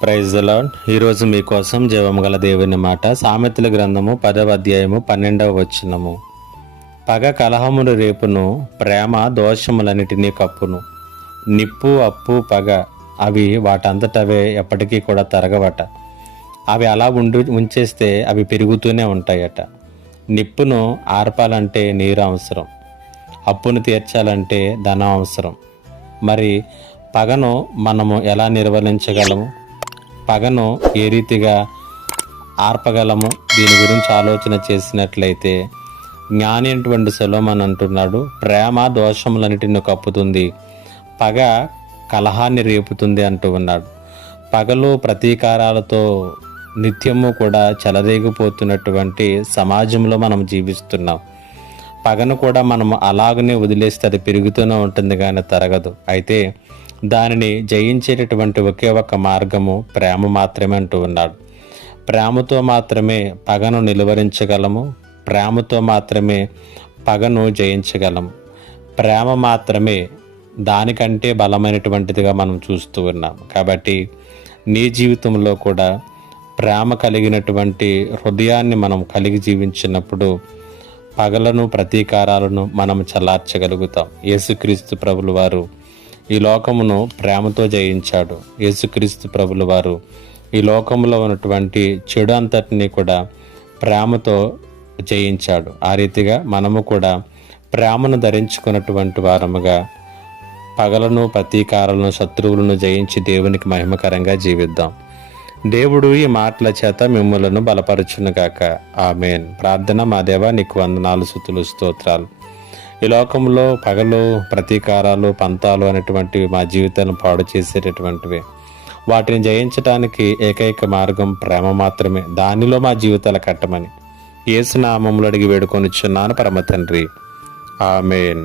Praise the lord. ఈరోజు మీకోసం జీవముగల దేవుని మాట. సామెతల గ్రంథము 10వ అధ్యాయము 12వ వచనము. పగ కలహమును రేపును, ప్రేమ దోషములన్నిటినీ కప్పును. నిప్పు, అప్పు, పగ అవి వాటంతటవే ఎప్పటికీ కూడా తరగవట. అవి అలా ఉంచేస్తే అవి పెరుగుతూనే ఉంటాయట. నిప్పును ఆర్పాలంటే నీరు అవసరం, అప్పును తీర్చాలంటే ధనం అవసరం. మరి పగను మనము ఎలా నిర్వహించగలము? పగను ఏ రీతిగా ఆర్పగలము? దీని గురించి ఆలోచన చేసినట్లయితే జ్ఞాని అయినటువంటి సొలొమోను అంటున్నాడు, ప్రేమ దోషములన్నిటిని కప్పుతుంది, పగ కలహాన్ని రేపుతుంది అంటూ ఉన్నాడు. పగలు ప్రతీకారాలతో నిత్యము కూడా చెలరేగిపోతున్నటువంటి సమాజంలో మనం జీవిస్తున్నాం. పగను కూడా మనం అలాగనే వదిలేస్తే అది పెరుగుతూనే ఉంటుంది కానీ తరగదు. అయితే దానిని జయించేటటువంటి ఒకే ఒక మార్గము ప్రేమ మాత్రమే అంటూ ఉన్నాడు. ప్రేమతో మాత్రమే పగను నిలువరించగలము, ప్రేమతో మాత్రమే పగను జయించగలము. ప్రేమ మాత్రమే దానికంటే బలమైనటువంటిదిగా మనం చూస్తూ ఉన్నాం. కాబట్టి నీ జీవితంలో కూడా ప్రేమ కలిగినటువంటి హృదయాన్ని మనం కలిగి జీవించినప్పుడు పగలను ప్రతీకారాలను మనం చల్లార్చగలుగుతాం. యేసుక్రీస్తు ప్రభులు వారు ఈ లోకమును ప్రేమతో జయించాడు. యేసుక్రీస్తు ప్రభులు వారు ఈ లోకంలో ఉన్నటువంటి చెడు అంతటినీ కూడా ప్రేమతో జయించాడు. ఆ రీతిగా మనము కూడా ప్రేమను ధరించుకున్నటువంటి వారముగా పగలను ప్రతీకారాలను శత్రువులను జయించి దేవునికి మహిమకరంగా జీవిద్దాం. దేవుడు ఈ మాటల చేత మిమ్ములను బలపరచునుగాక. ఆమేన్. ప్రార్థన. మా దేవా, నీకు వందనాలు, స్తుతులు, స్తోత్రాలు. ఈ లోకంలో పగలు, ప్రతీకారాలు, పంతాలు అనేటువంటివి మా జీవితాలను పాడు చేసేటటువంటివి. వాటిని జయించడానికి ఏకైక మార్గం ప్రేమ మాత్రమే. దానిలో మా జీవితాలు కట్టమని యేసు నామములో అడిగి వేడుకొనిచున్నాను పరమ తండ్రి. ఆమేన్.